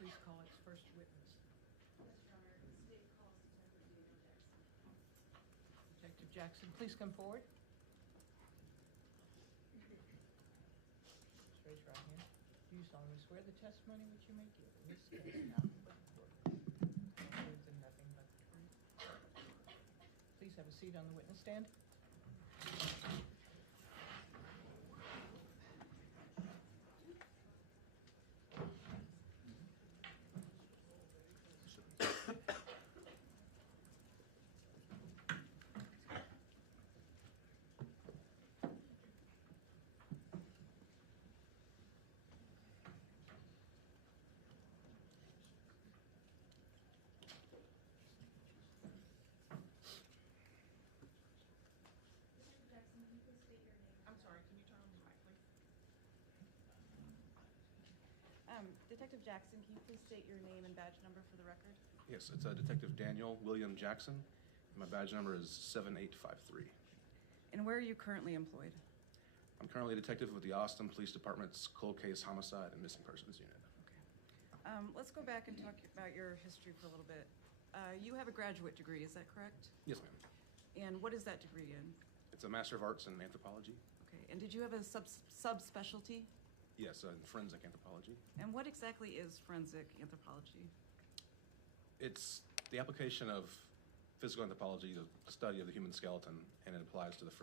please call its first witness. Yes, Your Honor. The state calls Detective Dan Jackson. Detective Jackson, please come forward. Just raise your right hand. Do you solemnly swear the testimony which you may give in this case nothing but the truth and nothing but the truth? Please have a seat on the witness stand. Detective Jackson, can you please state your name and badge number for the record? Yes, it's Detective Daniel William Jackson. And my badge number is 7853. And where are you currently employed? I'm currently a detective with the Austin Police Department's Cold Case Homicide and Missing Persons Unit. Okay. Let's go back and talk about your history for a little bit. You have a graduate degree, is that correct? Yes, ma'am. And what is that degree in? It's a Master of Arts in Anthropology. Okay. And did you have a subspecialty? Yes, in Forensic Anthropology. And what exactly is forensic anthropology? It's the application of physical anthropology, the study of the human skeleton, and it applies to the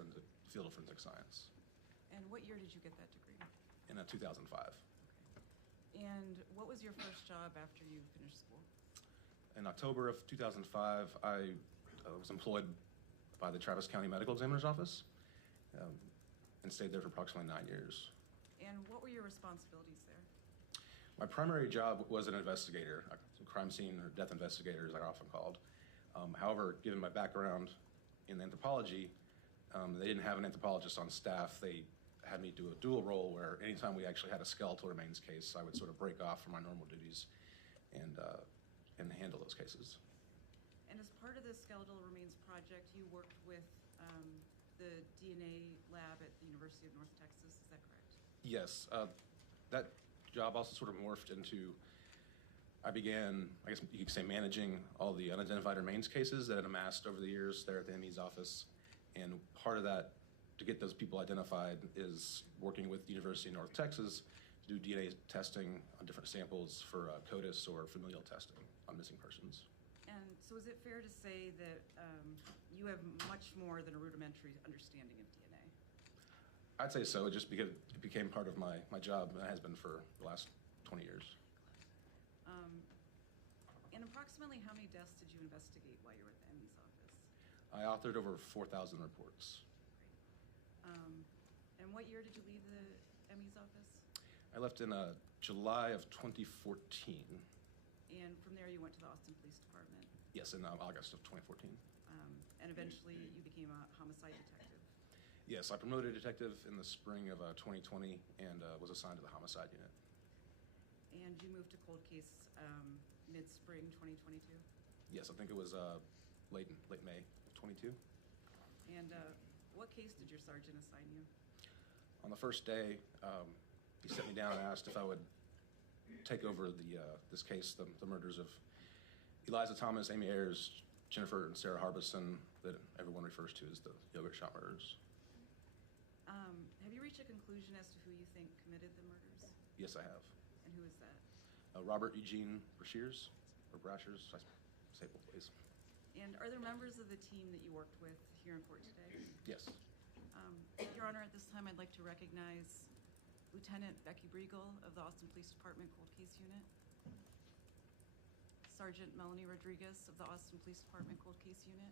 field of forensic science. And what year did you get that degree? In 2005. Okay. And what was your first job after you finished school? In October of 2005, I was employed by the Travis County Medical Examiner's Office and stayed there for approximately 9 years. And what were your responsibilities there? My primary job was an investigator, a crime scene or death investigator, as they're often called. However, given my background in anthropology, they didn't have an anthropologist on staff. They had me do a dual role where anytime we actually had a skeletal remains case, I would sort of break off from my normal duties and handle those cases. And as part of the skeletal remains project, you worked with the DNA lab at the University of North Texas, is that correct? Yes, that job also sort of morphed into, I began, I guess you could say, managing all the unidentified remains cases that had amassed over the years there at the ME's office. And part of that, to get those people identified, is working with the University of North Texas to do DNA testing on different samples for CODIS or familial testing on missing persons. And so is it fair to say that you have much more than a rudimentary understanding of DNA? I'd say so. It became part of my job, and it has been for the last 20 years. And approximately how many deaths did you investigate while you were at the ME's office? I authored over 4,000 reports. Great. And what year did you leave the ME's office? I left in July of 2014. And from there you went to the Austin Police Department? Yes, in August of 2014. And eventually you became a homicide detective? Yes, I promoted a detective in the spring of 2020 and was assigned to the homicide unit. And you moved to cold case mid-spring 2022? Yes, I think it was late May of 22. And what case did your sergeant assign you? On the first day, he sat me down and asked if I would take over this case, the murders of Eliza Thomas, Amy Ayers, Jennifer and Sarah Harbison, that everyone refers to as the yogurt shop murders. Have you reached a conclusion as to who you think committed the murders? Yes, I have. And who is that? Robert Eugene Brashears, or Brashers, I say both ways. And are there members of the team that you worked with here in court today? Yes. Your Honor, at this time I'd like to recognize Lieutenant Becky Briegel of the Austin Police Department Cold Case Unit, Sergeant Melanie Rodriguez of the Austin Police Department Cold Case Unit.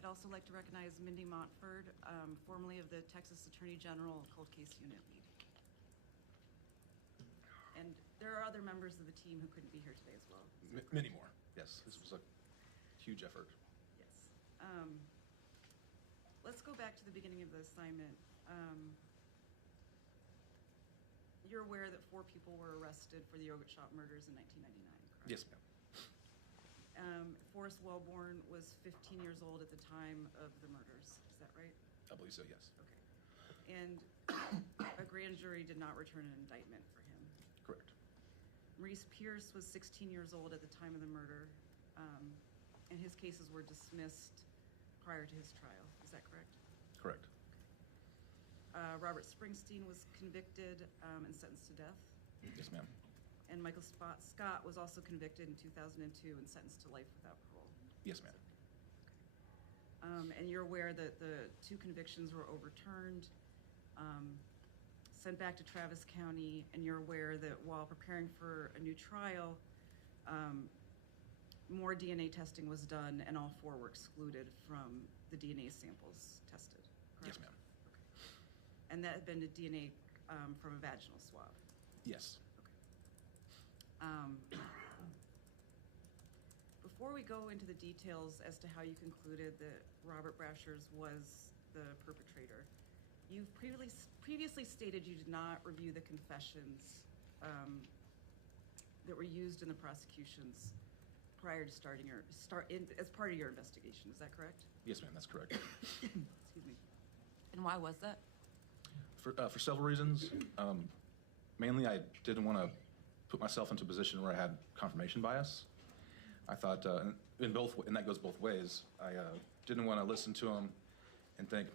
I'd also like to recognize Mindy Montford, formerly of the Texas Attorney General Cold Case Unit lead. And there are other members of the team who couldn't be here today as well. Many more, yes. This was a huge effort. Yes. Let's go back to the beginning of the assignment. You're aware that 4 people were arrested for the yogurt shop murders in 1999, correct? Yes, ma'am. Forrest Wellborn was 15 years old at the time of the murders. Is that right? I believe so, yes. Okay. And a grand jury did not return an indictment for him. Correct. Reese Pierce was 16 years old at the time of the murder, and his cases were dismissed prior to his trial. Is that correct? Correct. Robert Springsteen was convicted and sentenced to death. Yes, ma'am. And Michael Scott was also convicted in 2002 and sentenced to life without parole. Yes, ma'am. And you're aware that the 2 convictions were overturned, sent back to Travis County, and you're aware that while preparing for a new trial, more DNA testing was done and all 4 were excluded from the DNA samples tested, correct? Yes, ma'am. Okay. And that had been the DNA from a vaginal swab? Yes. Okay. Before we go into the details as to how you concluded that Robert Brashers was the perpetrator, you've previously stated you did not review the confessions that were used in the prosecutions prior to as part of your investigation. Is that correct? Yes, ma'am, that's correct. Excuse me. And why was that? For several reasons. Mainly, I didn't want to put myself into a position where I had confirmation bias. I thought, and that goes both ways. I didn't want to listen to them and think,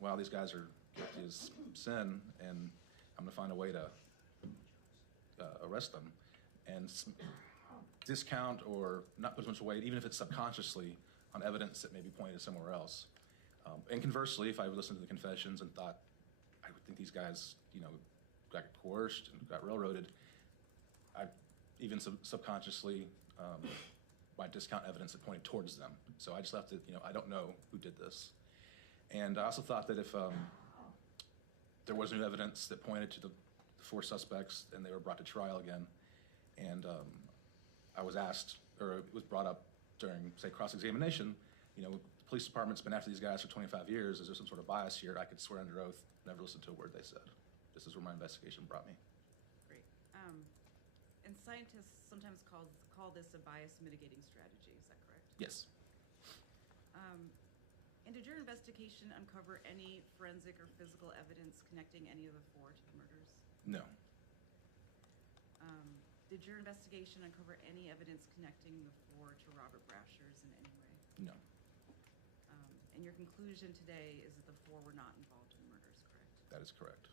wow, these guys are guilty as sin, and I'm going to find a way to arrest them, and discount or not put as much weight, even if it's subconsciously, on evidence that may be pointed somewhere else. And conversely, if I would listen to the confessions and thought, I would think these guys, got coerced and got railroaded, I even subconsciously might discount evidence that pointed towards them. So I just left it, I don't know who did this. And I also thought that if there was new evidence that pointed to the 4 suspects and they were brought to trial again, and I was asked, or it was brought up during, say, cross-examination, the police department's been after these guys for 25 years, is there some sort of bias here? I could swear under oath, never listen to a word they said. This is where my investigation brought me. Great. And scientists sometimes call this a bias mitigating strategy, is that correct? Yes. And did your investigation uncover any forensic or physical evidence connecting any of the 4 to the murders? No. Did your investigation uncover any evidence connecting the 4 to Robert Brashers in any way? No. And your conclusion today is that the 4 were not involved in the murders, correct? That is correct.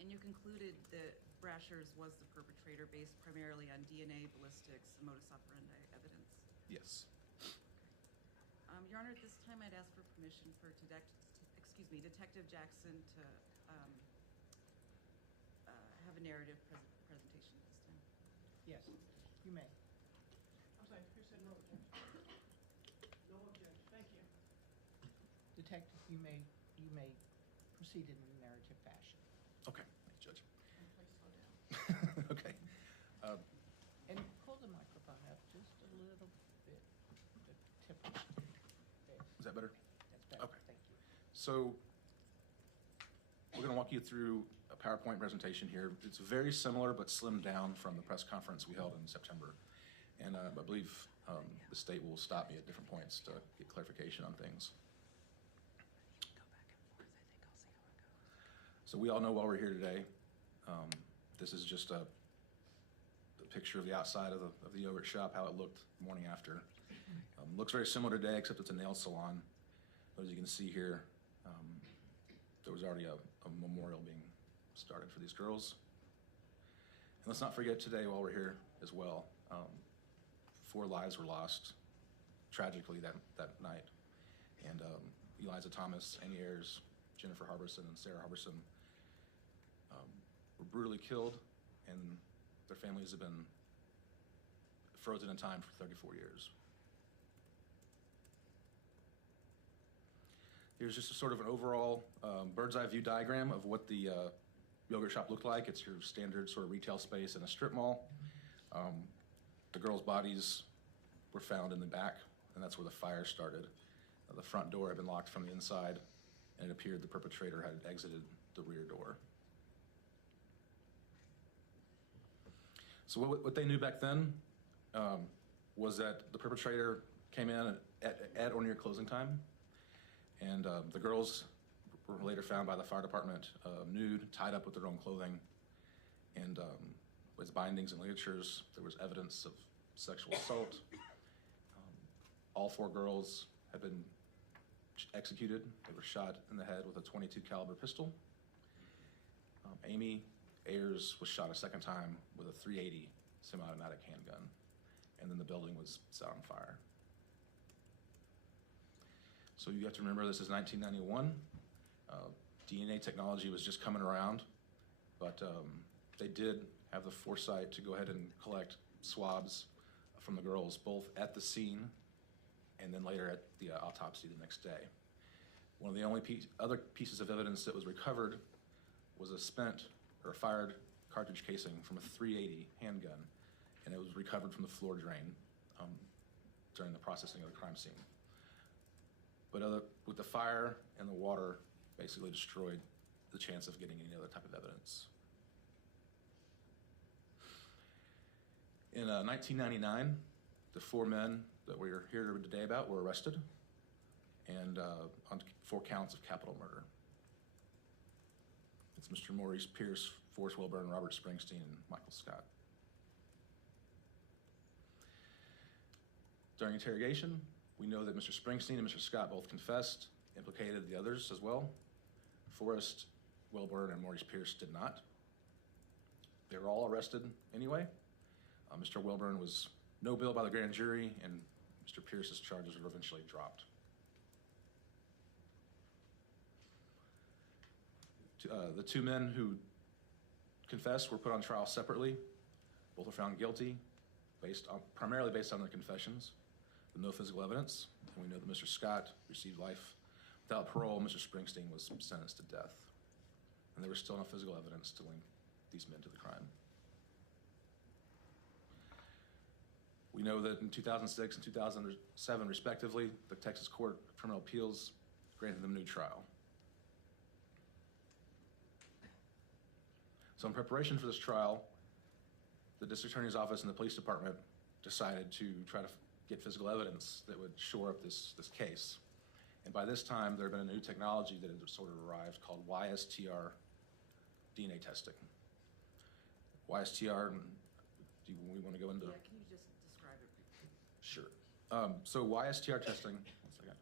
And you concluded that Brashers was the perpetrator based primarily on DNA, ballistics, and modus operandi evidence? Yes. Your Honor, at this time I'd ask for permission for Detective Jackson to have a narrative presentation at this time. Yes, you may. I'm sorry, who said no objection? No objection, thank you. Detective, you may proceed in a narrative fashion. Okay. Thank you, Judge. And please slow down. Okay. And pull the microphone up just a little bit, the tip of it. There. Is that better? That's better, Okay. thank you. So we're going to walk you through a PowerPoint presentation here. It's very similar but slimmed down from the press conference we held in September. And I believe the state will stop me at different points to get clarification on things. Go back and forth. I think I'll see how it goes. So we all know why we're here today. This is just a picture of the outside of the yogurt shop, how it looked the morning after. Looks very similar today, except it's a nail salon. But as you can see here, there was already a memorial being started for these girls. And let's not forget today, while we're here as well, 4 lives were lost tragically that night. And Eliza Thomas, Amy Ayers, Jennifer Harbison, and Sarah Harbison were brutally killed, and their families have been frozen in time for 34 years. Here's just a sort of an overall bird's eye view diagram of what the yogurt shop looked like. It's your standard sort of retail space in a strip mall. The girls' bodies were found in the back, and that's where the fire started. The front door had been locked from the inside, and it appeared the perpetrator had exited the rear door. So what they knew back then was that the perpetrator came in at or near closing time, and the girls were later found by the fire department nude, tied up with their own clothing, and was bindings and ligatures. There was evidence of sexual assault. All 4 girls had been executed. They were shot in the head with a .22 caliber pistol. Amy Ayers was shot a second time with a .380 semi-automatic handgun, and then the building was set on fire. So you have to remember this is 1991. DNA technology was just coming around, but they did have the foresight to go ahead and collect swabs from the girls, both at the scene and then later at the autopsy the next day. One of the only other pieces of evidence that was recovered was a spent or fired cartridge casing from a .380 handgun, and it was recovered from the floor drain during the processing of the crime scene. But with the fire and the water, basically destroyed the chance of getting any other type of evidence. In 1999, the 4 men that we're here today about were arrested and on 4 counts of capital murder. It's Mr. Maurice Pierce, Forrest Wilburn, Robert Springsteen, and Michael Scott. During interrogation, we know that Mr. Springsteen and Mr. Scott both confessed, implicated the others as well. Forrest Wilburn and Maurice Pierce did not. They were all arrested anyway. Mr. Wilburn was no bail by the grand jury, and Mr. Pierce's charges were eventually dropped. The 2 men who confessed were put on trial separately. Both were found guilty, primarily based on their confessions, with no physical evidence. And we know that Mr. Scott received life without parole. Mr. Springsteen was sentenced to death. And there was still no physical evidence to link these men to the crime. We know that in 2006 and 2007, respectively, the Texas Court of Criminal Appeals granted them a new trial. So in preparation for this trial, the District Attorney's Office and the Police Department decided to try to get physical evidence that would shore up this case. And by this time, there had been a new technology that had sort of arrived called YSTR DNA testing. YSTR, do we want to go into? Yeah, can you just describe it briefly? Sure. So YSTR testing, one second,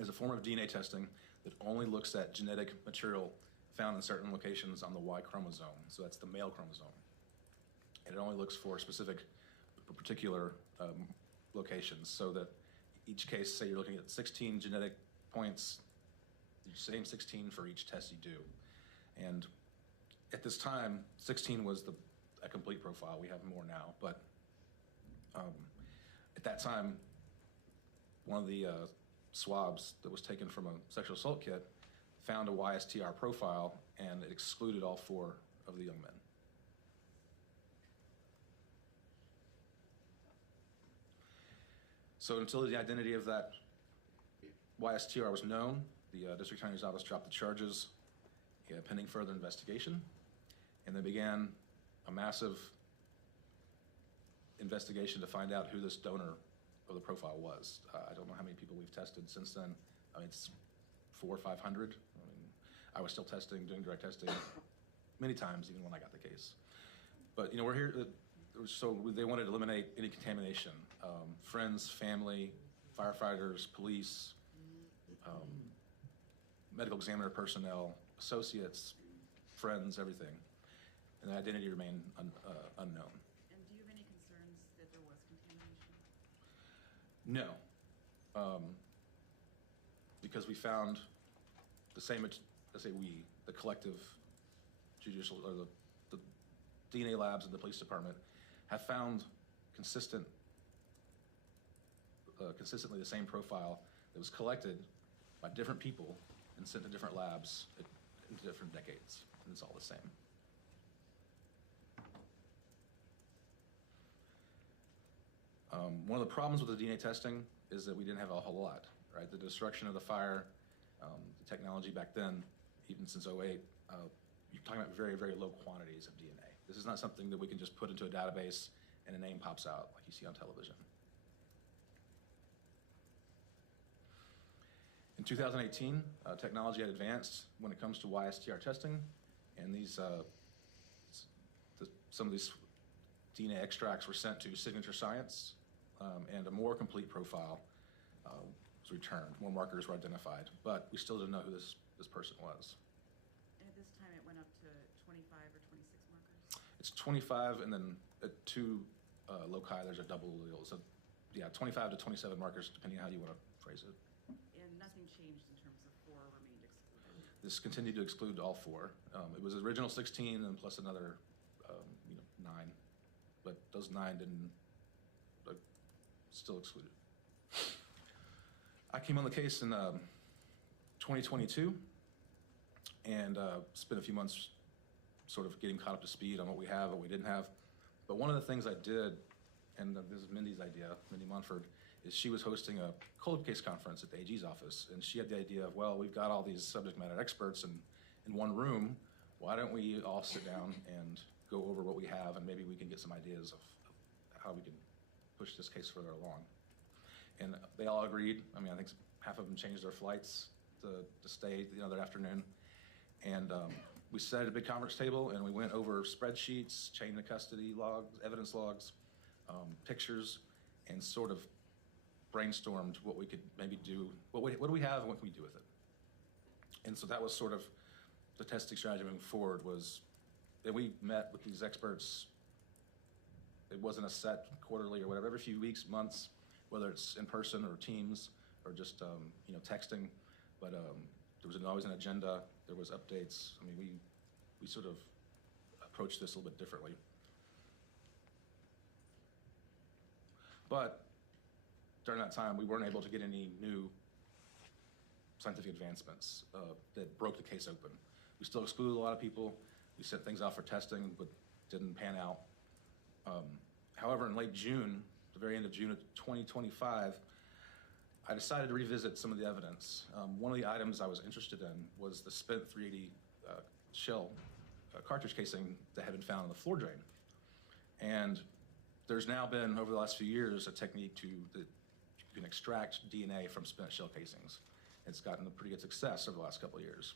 is a form of DNA testing that only looks at genetic material found in certain locations on the Y chromosome. So that's the male chromosome. And it only looks for specific, particular locations, so that each case, say you're looking at 16 genetic points, the same 16 for each test you do. And at this time, 16 was a complete profile. We have more now, but at that time, one of the swabs that was taken from a sexual assault kit found a YSTR profile, and it excluded all 4 of the young men. So until the identity of that YSTR was known, the District Attorney's Office dropped the charges pending further investigation, and they began a massive investigation to find out who this donor of the profile was. I don't know how many people we've tested since then. I mean, it's 400 or 500. I was still testing, doing direct testing many times, even when I got the case. But we're here, so they wanted to eliminate any contamination. Friends, family, firefighters, police, medical examiner personnel, associates, friends, everything. And the identity remained unknown. And do you have any concerns that there was contamination? No. Because we found the same, let's say the collective judicial, or the DNA labs in the police department have found consistently the same profile that was collected by different people and sent to different labs in different decades, and it's all the same. One of the problems with the DNA testing is that we didn't have a whole lot, right? The destruction of the fire, the technology back then, even since '08, you're talking about very, very low quantities of DNA. This is not something that we can just put into a database and a name pops out like you see on television. In 2018, technology had advanced when it comes to YSTR testing, and these some of these DNA extracts were sent to Signature Science, and a more complete profile was returned. More markers were identified, but we still didn't know who this person was. And at this time, it went up to 25 or 26 markers? It's 25, and then at 2 loci, there's a double allele. So, yeah, 25 to 27 markers, depending on how you want to phrase it. And nothing changed in terms of 4 remained excluded? This continued to exclude all 4. It was the original 16 and plus another, 9. But those 9 didn't, still excluded. I came on the case in 2022 and spent a few months sort of getting caught up to speed on what we have, what we didn't have. But one of the things I did, and this is Mindy's idea, Mindy Munford, is she was hosting a cold case conference at the AG's office, and she had the idea of, well, we've got all these subject matter experts in one room. Why don't we all sit down and go over what we have, and maybe we can get some ideas of how we can push this case further along. And they all agreed. I mean, I think half of them changed their flights to stay the other afternoon. And we sat at a big conference table and we went over spreadsheets, chain of custody logs, evidence logs, pictures, and sort of brainstormed what we could maybe do. What do we have and what can we do with it? And so that was sort of the testing strategy moving forward, was that we met with these experts. It wasn't a set quarterly or whatever, every few weeks, months, whether it's in person or Teams or just texting. But there was always an agenda. There was updates. I mean, we sort of approached this a little bit differently. But during that time, we weren't able to get any new scientific advancements that broke the case open. We still excluded a lot of people. We sent things out for testing, but didn't pan out. However, in late June, the very end of June of 2025, I decided to revisit some of the evidence. One of the items I was interested in was the spent 380 shell cartridge casing that had been found in the floor drain. And there's now been, over the last few years, a technique that you can extract DNA from spent shell casings. It's gotten a pretty good success over the last couple of years.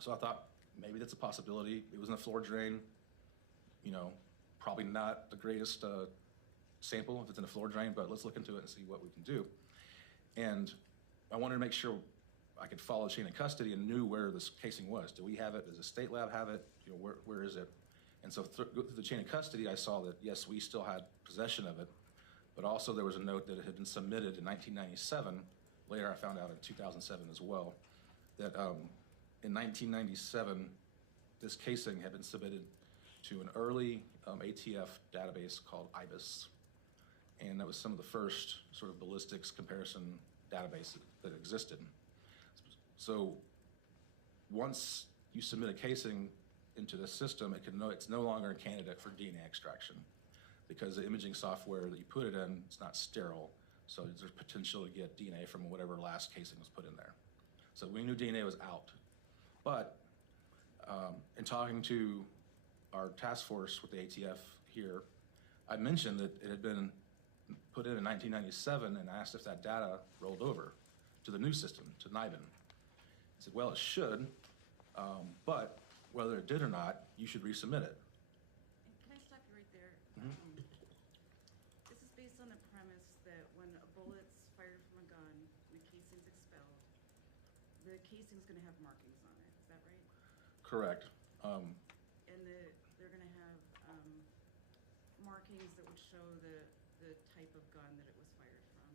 So I thought maybe that's a possibility. It was in the floor drain, probably not the greatest sample if it's in a floor drain, but let's look into it and see what we can do. And I wanted to make sure I could follow chain of custody and knew where this casing was. Do we have it? Does the state lab have it? Where is it? And so through the chain of custody, I saw that, yes, we still had possession of it, but also there was a note that it had been submitted in 1997. Later, I found out in 2007 as well, that in 1997, this casing had been submitted to an early ATF database called IBIS. And that was some of the first sort of ballistics comparison database that existed. So once you submit a casing into this system, it's no longer a candidate for DNA extraction, because the imaging software that you put it in, it's not sterile. So there's potential to get DNA from whatever last casing was put in there. So we knew DNA was out. But in talking to our task force with the ATF here, I mentioned that it had been put in 1997 and asked if that data rolled over to the new system, to NIBIN. I said, well, it should, but whether it did or not, you should resubmit it. And can I stop you right there? Mm-hmm. This is based on the premise that when a bullet's fired from a gun and the casing's expelled, the casing's going to have markings on it. Is that right? Correct. And they're going to have markings that would show the type of gun that it was fired from?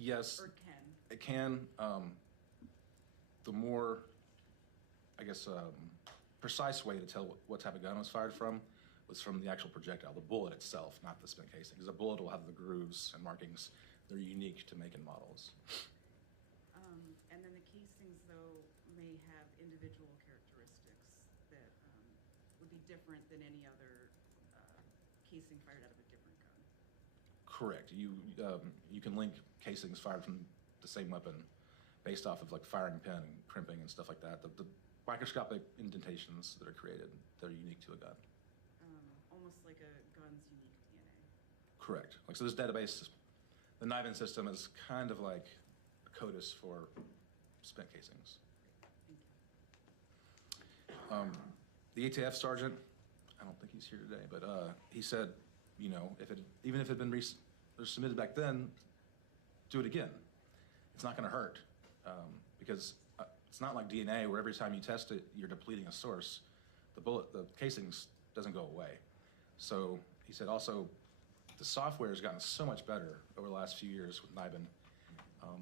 Yes. Or can? It can. The more, I guess, precise way to tell what type of gun it was fired from was from the actual projectile, the bullet itself, not the spent casing. Because a bullet will have the grooves and markings. They're unique to making models. And then the casings, though, may have individual characteristics that would be different than any other casing fired out of a different gun. Correct. You can link casings fired from the same weapon based off of like firing pin and crimping and stuff like that. The microscopic indentations that are created that are unique to a gun. Almost like a gun's unique DNA. Correct. Like, so this database, the NIBIN system is kind of like a CODIS for spent casings. Thank you. The ATF sergeant I don't think he's here today, but he said, you know, even if it had been submitted back then, do it again. It's not going to hurt because it's not like DNA where every time you test it, you're depleting a source. The casings doesn't go away. So he said also the software has gotten so much better over the last few years with NIBIN,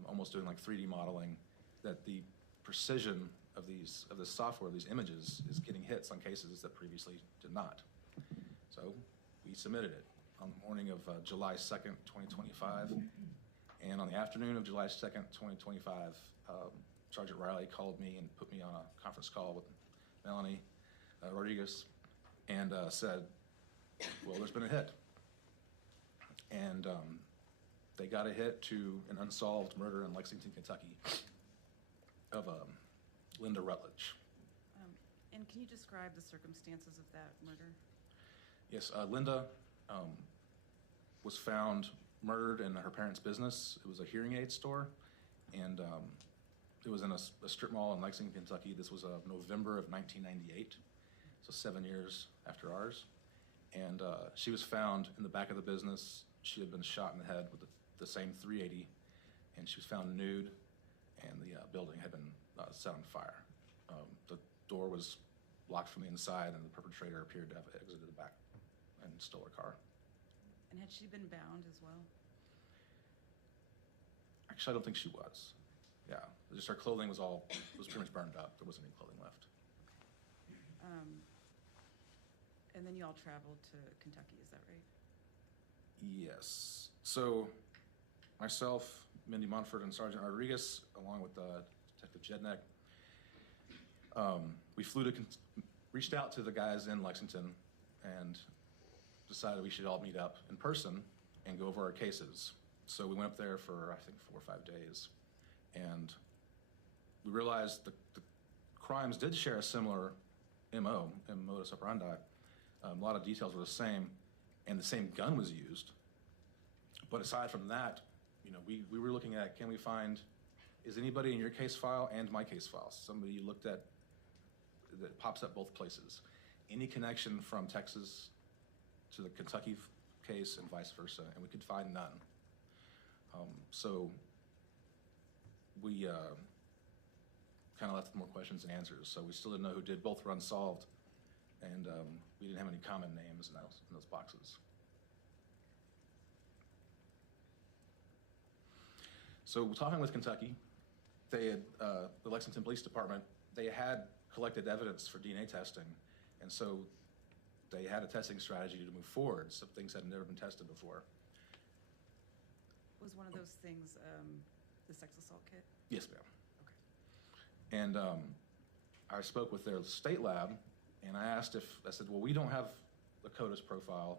almost doing like 3D modeling, that the precision of this software, these images, is getting hits on cases that previously did not. So we submitted it on the morning of July 2nd, 2025. And on the afternoon of July 2nd, 2025, Sergeant Riley called me and put me on a conference call with Melanie Rodriguez and said, well, there's been a hit. And they got a hit to an unsolved murder in Lexington, Kentucky of Linda Rutledge. And can you describe the circumstances of that murder? Yes, Linda was found murdered in her parents' business. It was a hearing aid store, and it was in a strip mall in Lexington, Kentucky. This was November of 1998, so 7 years after ours. And she was found in the back of the business. She had been shot in the head with the same .380, and she was found nude, and the building had been set on fire. The door was locked from the inside, and the perpetrator appeared to have exited the back and stole her car. And had she been bound as well? Actually, I don't think she was. Yeah, just her clothing was pretty much burned up. There wasn't any clothing left. And then you all traveled to Kentucky, is that right? Yes. So myself, Mindy Monfort, and Sergeant Rodriguez, along with Detective Jednek, we reached out to the guys in Lexington and decided we should all meet up in person and go over our cases. So we went up there for, I think, 4 or 5 days. And we realized the crimes did share a similar MO and modus operandi. A lot of details were the same, and the same gun was used. But aside from that, you know, we were looking at, can we find, is anybody in your case file and my case file, somebody you looked at that pops up both places? Any connection from Texas to the Kentucky case and vice versa, and we could find none. So we kind of left with more questions than answers. So we still didn't know who did. Both were unsolved, and we didn't have any common names in those boxes. So talking with Kentucky, they had, the Lexington Police Department, they had collected evidence for DNA testing, and so they had a testing strategy to move forward. Some things had never been tested before. Was one of those things the sex assault kit? Yes, ma'am. Okay. And I spoke with their state lab, and I said, well, we don't have the CODIS profile,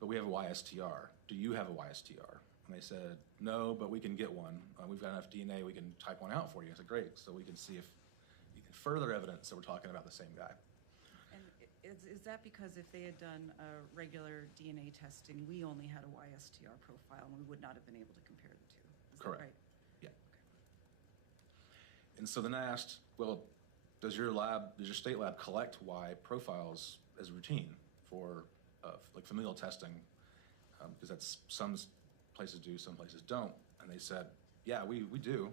but we have a YSTR. Do you have a YSTR? And they said, no, but we can get one. We've got enough DNA, we can type one out for you. I said, great, so we can see if you can further evidence that we're talking about the same guy. And is that because if they had done regular DNA testing, we only had a YSTR profile and we would not have been able to compare the two? Is Correct. That right? Yeah. Okay. And so then I asked, well, does your state lab collect Y profiles as routine for like familial testing? Because that's some places do, some places don't. And they said, yeah, we do.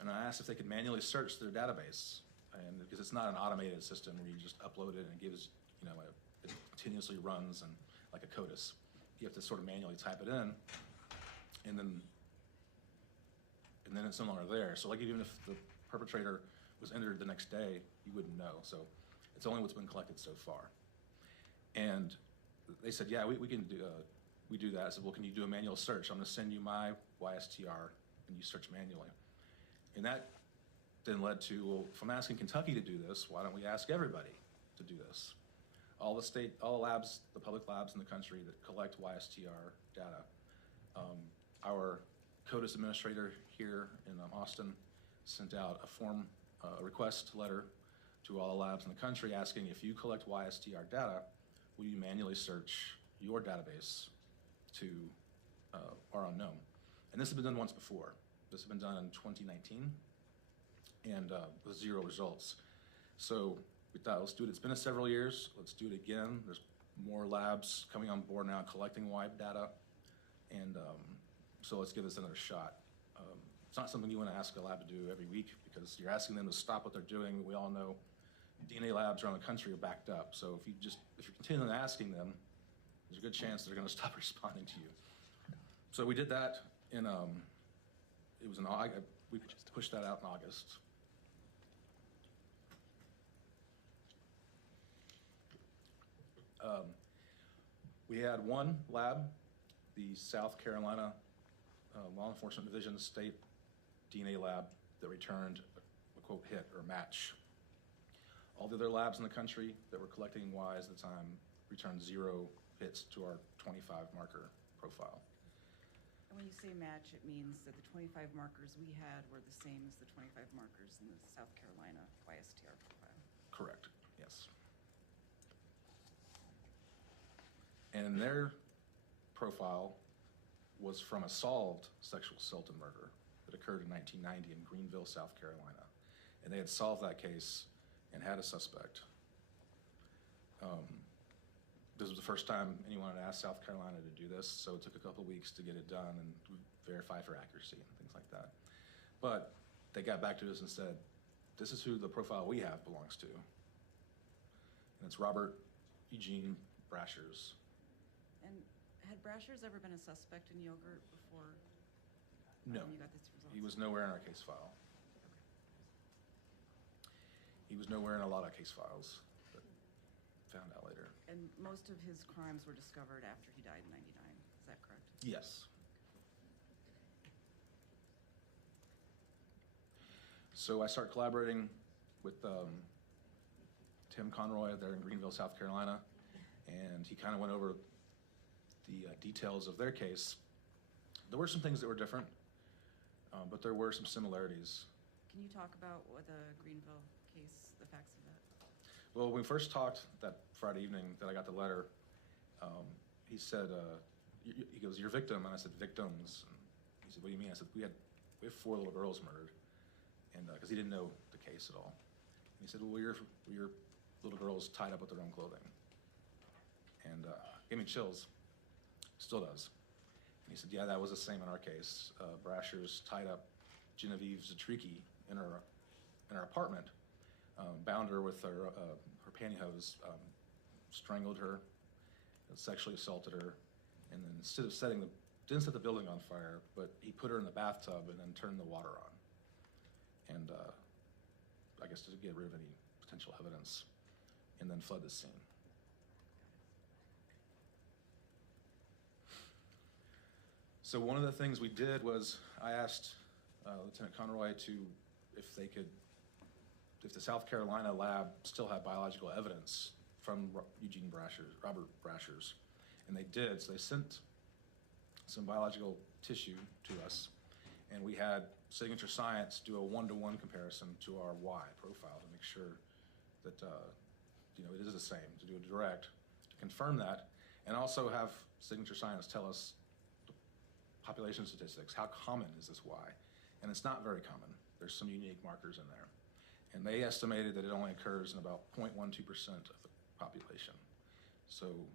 And I asked if they could manually search their database, and because it's not an automated system where you just upload it and it gives, you know, it continuously runs and like a CODIS. You have to sort of manually type it in, and then it's no longer there. So like even if the perpetrator was entered the next day, you wouldn't know. So it's only what's been collected so far. And they said, yeah, we can do, we do that. I said, well, can you do a manual search? I'm gonna send you my YSTR and you search manually. And that then led to, well, if I'm asking Kentucky to do this, why don't we ask everybody to do this? All the labs, the public labs in the country that collect YSTR data. Our CODIS administrator here in Austin sent out a request letter to all the labs in the country asking, if you collect YSTR data, will you manually search your database to our unknown? And this has been done once before. This has been done in 2019 and with 0 results. So we thought, let's do it. It's been several years. Let's do it again. There's more labs coming on board now collecting wide data. And so let's give this another shot. It's not something you want to ask a lab to do every week because you're asking them to stop what they're doing. We all know DNA labs around the country are backed up. So if you're continually asking them, there's a good chance they're going to stop responding to you. So we did that in, it was in August, we pushed that out in August. We had one lab, the South Carolina Law Enforcement Division State DNA Lab, that returned a quote hit or match. All the other labs in the country that were collecting Ys at the time returned 0 hits to our 25 marker profile. And when you say match, it means that the 25 markers we had were the same as the 25 markers in the South Carolina YSTR profile. Correct, yes. And their profile was from a solved sexual assault and murder that occurred in 1990 in Greenville, South Carolina. And they had solved that case and had a suspect. This was the first time anyone had asked South Carolina to do this, so it took a couple of weeks to get it done and verify for accuracy and things like that. But they got back to us and said, this is who the profile we have belongs to. And it's Robert Eugene Brashers. And had Brashers ever been a suspect in yogurt before No, you got this result? he was nowhere in our case file. He was nowhere in a lot of case files, but found out later. And most of his crimes were discovered after he died in 99, is that correct? Yes. So I started collaborating with Tim Conroy there in Greenville, South Carolina, and he kind of went over the details of their case. There were some things that were different, but there were some similarities. Can you talk about what the Greenville case, the facts of that? Well, when we first talked that Friday evening that I got the letter, he said, he goes, "Your victim," and I said, "Victims." And he said, "What do you mean?" I said, we have 4 little girls murdered, and because he didn't know the case at all. And he said, "Well, your little girls tied up with their own clothing," and gave me chills. Still does. And he said, "Yeah, that was the same in our case. Brashers tied up Genevieve Zatriki in her apartment, bound her with her pantyhose, strangled her, sexually assaulted her, and then instead of didn't set the building on fire, but he put her in the bathtub and then turned the water on. And I guess to get rid of any potential evidence, and then fled the scene." So one of the things we did was I asked Lieutenant Conroy if the South Carolina lab still had biological evidence from Robert Brashers, and they did. So they sent some biological tissue to us, and we had Signature Science do a 1-to-1 comparison to our Y profile to make sure that it is the same, to do a direct, to confirm that, and also have Signature Science tell us population statistics. How common is this Y? And it's not very common. There's some unique markers in there. And they estimated that it only occurs in about 0.12% of the population. So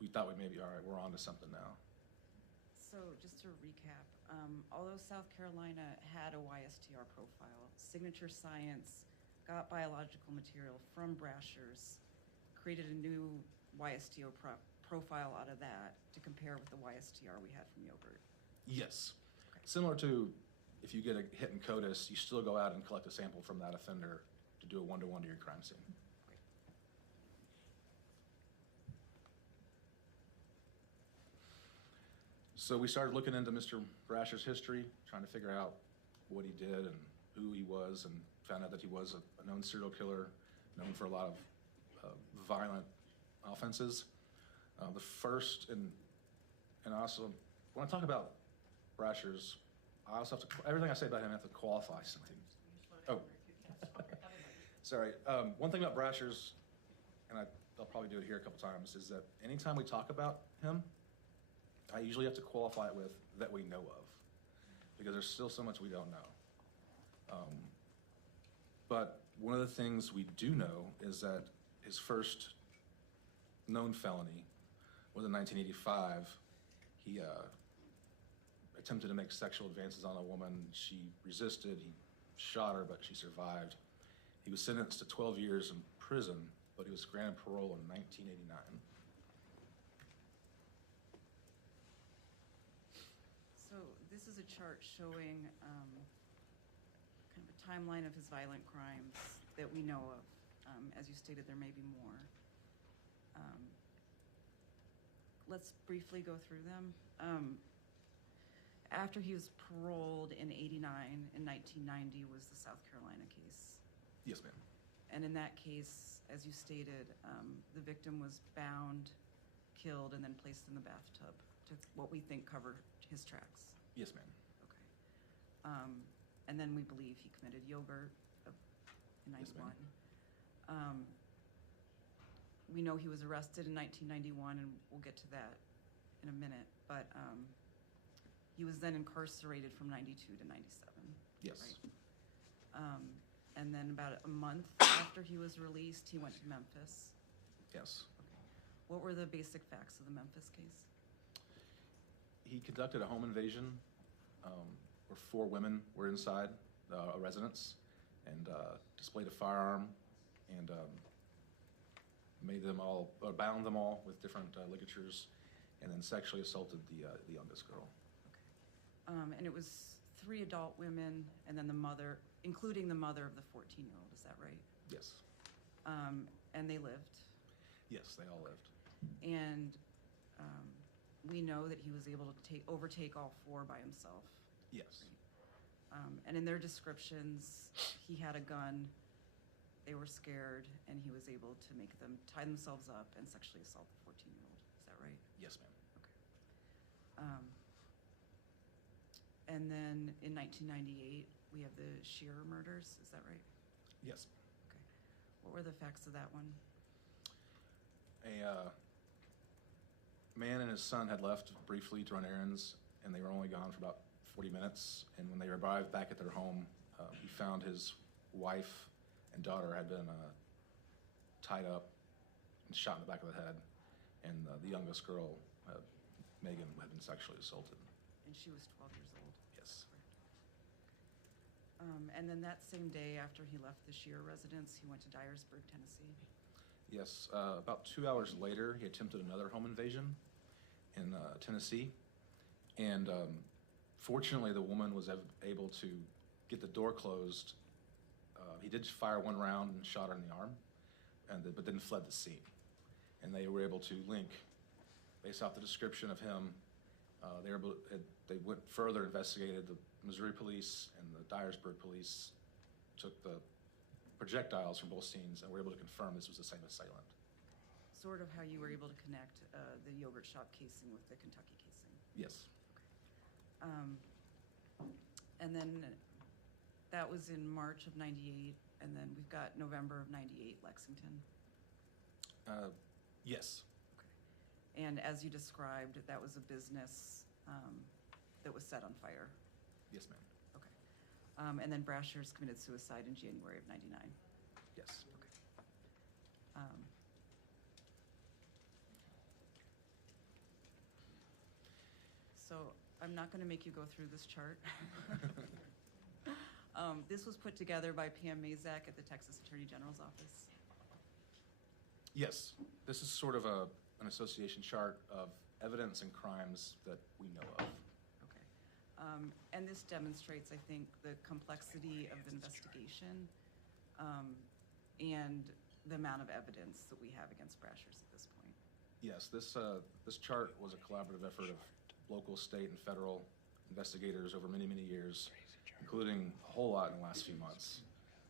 we thought we maybe, all right, we're on to something now. So just to recap, although South Carolina had a YSTR profile, Signature Science got biological material from Brashers, created a new YSTR profile out of that to compare with the YSTR we had from yogurt. Yes. Okay. Similar to if you get a hit in CODIS, you still go out and collect a sample from that offender to do a 1-to-1 to your crime scene. Great. So we started looking into Mr. Brasher's history, trying to figure out what he did and who he was, and found out that he was a known serial killer, known for a lot of violent offenses. The first, and also, when I talk about Brashers, I also have to, everything I say about him, I have to qualify something. Oh, sorry. One thing about Brashers, and I'll probably do it here a couple times, is that anytime we talk about him, I usually have to qualify it with that we know of, because there's still so much we don't know. But One of the things we do know is that his first known felony was in 1985. He attempted to make sexual advances on a woman. She resisted. He shot her, but she survived. He was sentenced to 12 years in prison, but he was granted parole in 1989. So this is a chart showing kind of a timeline of his violent crimes that we know of. As you stated, there may be more. Let's briefly go through them. After he was paroled in '89, in 1990 was the South Carolina case. Yes, ma'am. And in that case, as you stated, the victim was bound, killed, and then placed in the bathtub to what we think covered his tracks. Yes, ma'am. Okay. And then we believe he committed yogurt in Yes, ma'am. 91. We know he was arrested in 1991, and we'll get to that in a minute, but he was then incarcerated from 92 to 97. Yes. Right? And then about a month after he was released, he went to Memphis. Yes. Okay. What were the basic facts of the Memphis case? He conducted a home invasion where 4 women were inside a residence and displayed a firearm and bound them all with different ligatures, and then sexually assaulted the youngest girl. Okay. And it was 3 adult women and then the mother, including the mother of the 14-year-old, is that right? Yes. And they lived. Yes, they all lived. And we know that he was able to overtake all 4 by himself. Yes. And in their descriptions, he had a gun, they were scared, and he was able to make them tie themselves up and sexually assault the 14-year-old. Is that right? Yes, ma'am. Okay. And then in 1998, we have the Shearer murders. Is that right? Yes. Okay. What were the facts of that one? A man and his son had left briefly to run errands, and they were only gone for about 40 minutes. And when they arrived back at their home, he found his wife and daughter had been tied up and shot in the back of the head, and the youngest girl, Megan, had been sexually assaulted. And she was 12 years old. Yes. And then that same day after he left the Shearer residence, he went to Dyersburg, Tennessee. Yes. About 2 hours later, he attempted another home invasion in Tennessee, and fortunately, the woman was able to get the door closed. He did fire 1 round and shot her in the arm, but then fled the scene. And they were able to link, based off the description of him, they went further, investigated. The Missouri police and the Dyersburg police took the projectiles from both scenes and were able to confirm this was the same assailant. Sort of how you were able to connect the yogurt shop casing with the Kentucky casing. Yes. And then that was in March of 98, and then we've got November of 98, Lexington. Yes. Okay. And as you described, that was a business that was set on fire. Yes, ma'am. Okay. And then Brasher's committed suicide in January of 99. Yes. Okay. So I'm not going to make you go through this chart. This was put together by Pam Mazak at the Texas Attorney General's office. Yes. This is sort of an association chart of evidence and crimes that we know of. Okay. And this demonstrates, I think, the complexity of the investigation and the amount of evidence that we have against Brasher's at this point. Yes, this chart was a collaborative effort of local, state, and federal investigators over many, many years, including a whole lot in the last few months.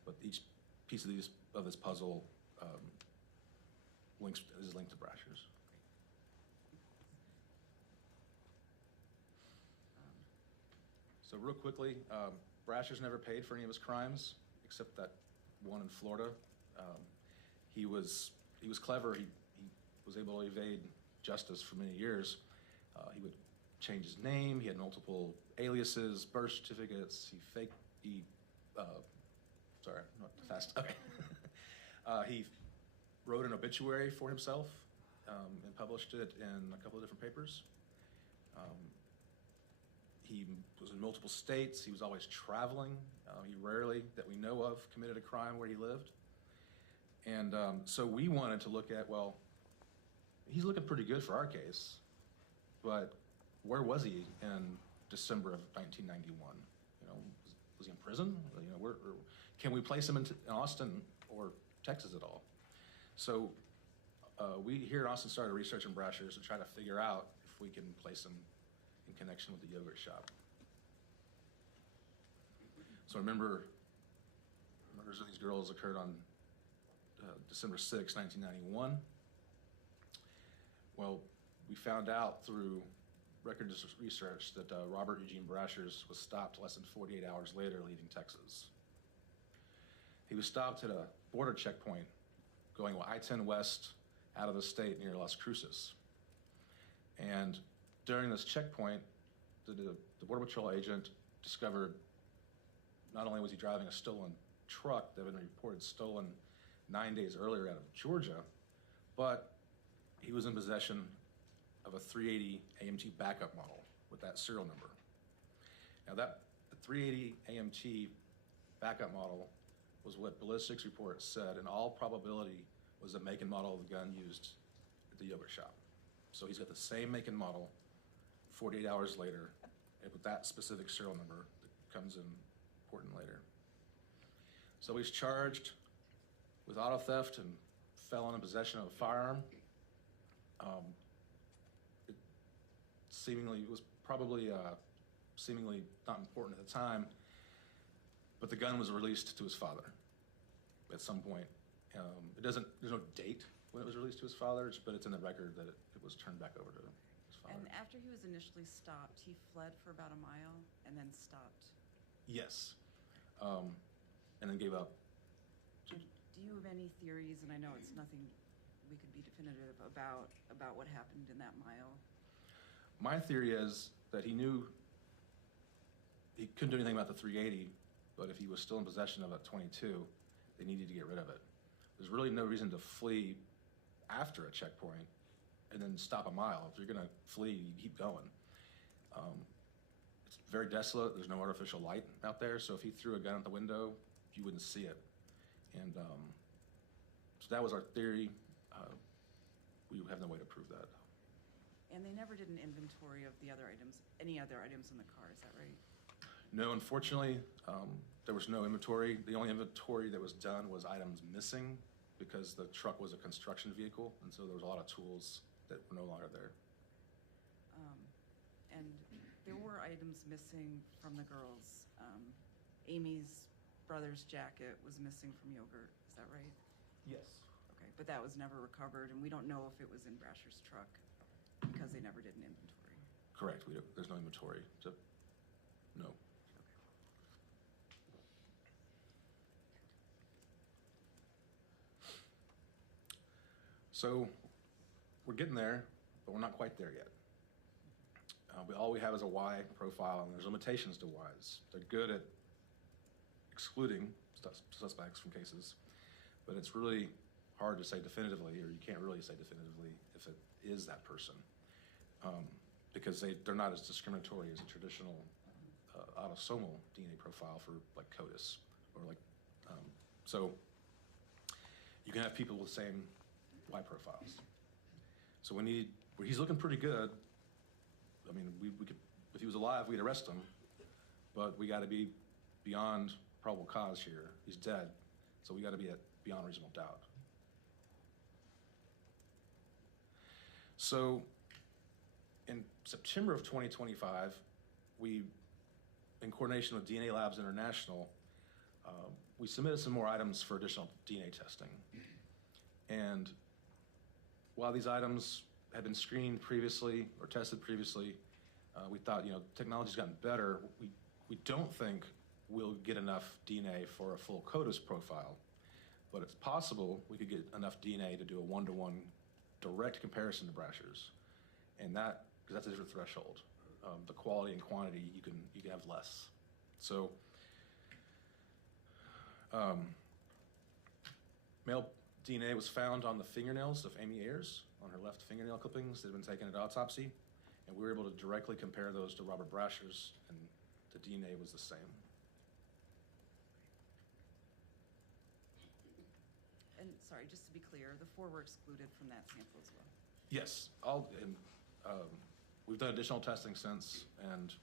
But each piece of this puzzle is linked to Brasher's. So real quickly, Brasher's never paid for any of his crimes, except that one in Florida. He was clever. He was able to evade justice for many years. He would change his name. He had multiple aliases, birth certificates. He Sorry, not fast. Okay. He wrote an obituary for himself and published it in a couple of different papers. He was in multiple states. He was always traveling. He rarely, that we know of, committed a crime where he lived. And so we wanted to look at, well, he's looking pretty good for our case, but where was he in December of 1991? You know, was he in prison? You know, can we place him in Austin or Texas at all? So we here in Austin started researching Brashers to try to figure out if we can place him in connection with the yogurt shop. So remember, murders of these girls occurred on December 6, 1991. Well, we found out through record research that Robert Eugene Brashers was stopped less than 48 hours later leaving Texas. He was stopped at a border checkpoint going I-10 west out of the state near Las Cruces. And during this checkpoint, the Border Patrol agent discovered not only was he driving a stolen truck that had been reported stolen 9 days earlier out of Georgia, but he was in possession of a 380 AMT backup model with that serial number. Now the 380 AMT backup model was what ballistics reports said in all probability was the make and model of the gun used at the yogurt shop. So he's got the same make and model 48 hours later, and with that specific serial number that comes in important later. So he's charged with auto theft and felon in possession of a firearm. It seemingly was probably seemingly not important at the time, but the gun was released to his father at some point. There's no date when it was released to his father, but it's in the record that it was turned back over to his father. And after he was initially stopped, he fled for about a mile and then stopped. Yes, and then gave up. And do you have any theories, and I know it's nothing we could be definitive about what happened in that mile? My theory is that he knew he couldn't do anything about the 380, but if he was still in possession of a 22, they needed to get rid of it. There's really no reason to flee after a checkpoint and then stop a mile. If you're gonna flee, you keep going. It's very desolate. There's no artificial light out there, so if he threw a gun out the window, you wouldn't see it. And so that was our theory. We have no way to prove that. And they never did an inventory of the other items, any other items in the car, is that right? No, unfortunately, there was no inventory. The only inventory that was done was items missing because the truck was a construction vehicle, and so there was a lot of tools that were no longer there. And there were items missing from the girls. Amy's brother's jacket was missing from yogurt, is that right? Yes. Okay, but that was never recovered, and we don't know if it was in Brasher's truck because they never did an inventory. Correct. There's no inventory. No. So we're getting there, but we're not quite there yet. All we have is a Y profile, and there's limitations to Ys. They're good at excluding suspects from cases, but it's really hard to say definitively, or you can't really say definitively if it is that person, because they're not as discriminatory as a traditional autosomal DNA profile for like CODIS, or like, so you can have people with the same Y profiles. So he's looking pretty good. I mean, we could, if he was alive, we'd arrest him, but we got to be beyond probable cause here. He's dead, so we got to be at beyond reasonable doubt. So in September of 2025, we, in coordination with DNA Labs International, we submitted some more items for additional DNA testing. And while these items had been screened previously or tested previously, we thought, technology's gotten better. We don't think we'll get enough DNA for a full CODIS profile, but it's possible we could get enough DNA to do a one-to-one direct comparison to Brasher's, and because that's a different threshold. The quality and quantity, you can have less. So Male DNA was found on the fingernails of Amy Ayers, on her left fingernail clippings that had been taken at autopsy, and we were able to directly compare those to Robert Brasher's, and the DNA was the same. And sorry, just to be clear, the 4 were excluded from that sample as well. Yes, we've done additional testing since, and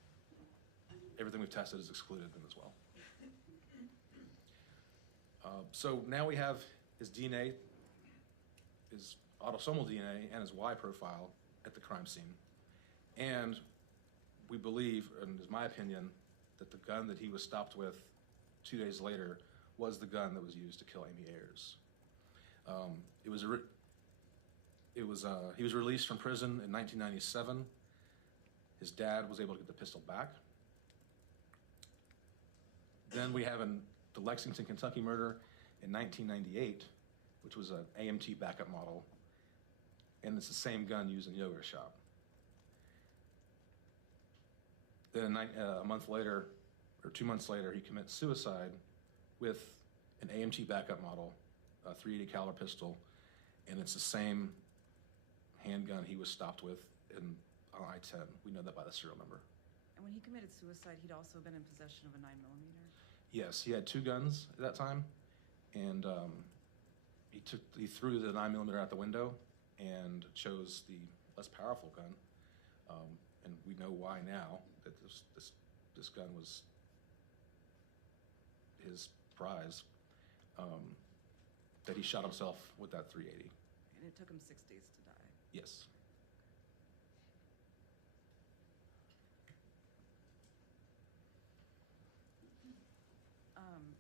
everything we've tested has excluded them as well. So now we have his DNA, his autosomal DNA, and his Y profile at the crime scene. And we believe, and it's my opinion, that the gun that he was stopped with 2 days later was the gun that was used to kill Amy Ayers. He was released from prison in 1997. His dad was able to get the pistol back. Then we have the Lexington, Kentucky murder in 1998, which was an AMT backup model, and it's the same gun used in Yoga Shop. Then a month later, or 2 months later, he commits suicide with an AMT backup model, a .380 caliber pistol, and it's the same handgun he was stopped with on I-10. We know that by the serial number. And when he committed suicide, he'd also been in possession of a 9mm. Yes, he had 2 guns at that time, and he threw the 9mm out the window and chose the less powerful gun. And we know why now, that this gun was his prize, that he shot himself with that .380. And it took him 6 days to die. Yes.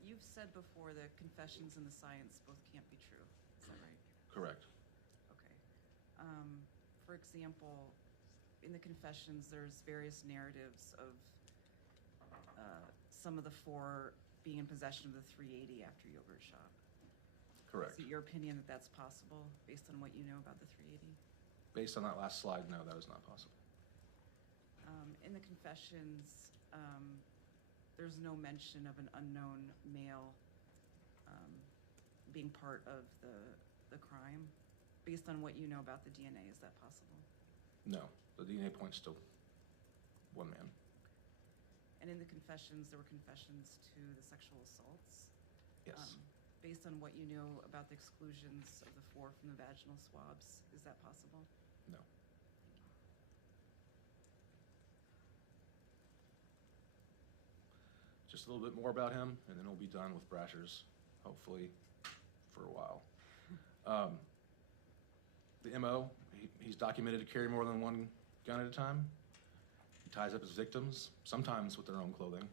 You've said before that confessions and the science both can't be true. Is that right? Correct. Okay. For example, in the confessions, there's various narratives of some of the 4 being in possession of the .380 after Yogurt Shop. Correct. Is it your opinion that that's possible based on what you know about the .380? Based on that last slide, no, that is not possible. In the confessions, there's no mention of an unknown male being part of the crime. Based on what you know about the DNA, is that possible? No, the DNA points to one man. And in the confessions, there were confessions to the sexual assaults. Yes. Based on what you know about the exclusions of the 4 from the vaginal swabs, is that possible? No. Just a little bit more about him, and then we'll be done with Brasher's, hopefully, for a while. The MO, he's documented to carry more than 1 gun at a time. He ties up his victims, sometimes with their own clothing.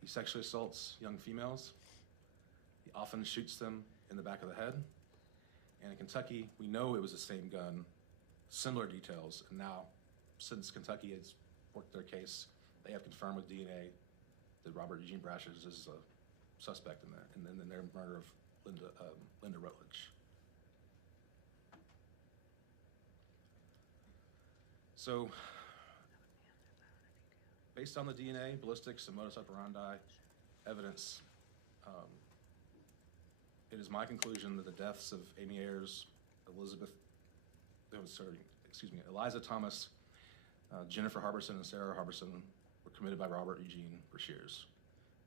He sexually assaults young females. He often shoots them in the back of the head. And in Kentucky, we know it was the same gun, similar details, and now, since Kentucky has worked their case, they have confirmed with DNA that Robert Eugene Brasher's is a suspect in that, and then their murder of Linda Rutledge. So, based on the DNA, ballistics, and modus operandi evidence, it is my conclusion that the deaths of Amy Ayers, Eliza Thomas, Jennifer Harbison, and Sarah Harbison were committed by Robert Eugene Brashears.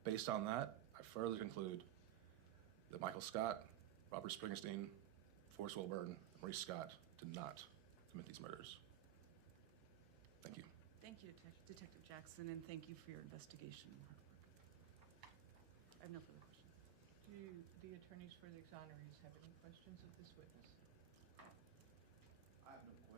Based on that, I further conclude that Michael Scott, Robert Springsteen, Forrest Wilburn, and Maurice Scott did not commit these murders. Thank you. Thank you, Detective Jackson, and thank you for your investigation and hard work. I have no further questions. Do the attorneys for the exonerees have any questions of this witness? I have no questions.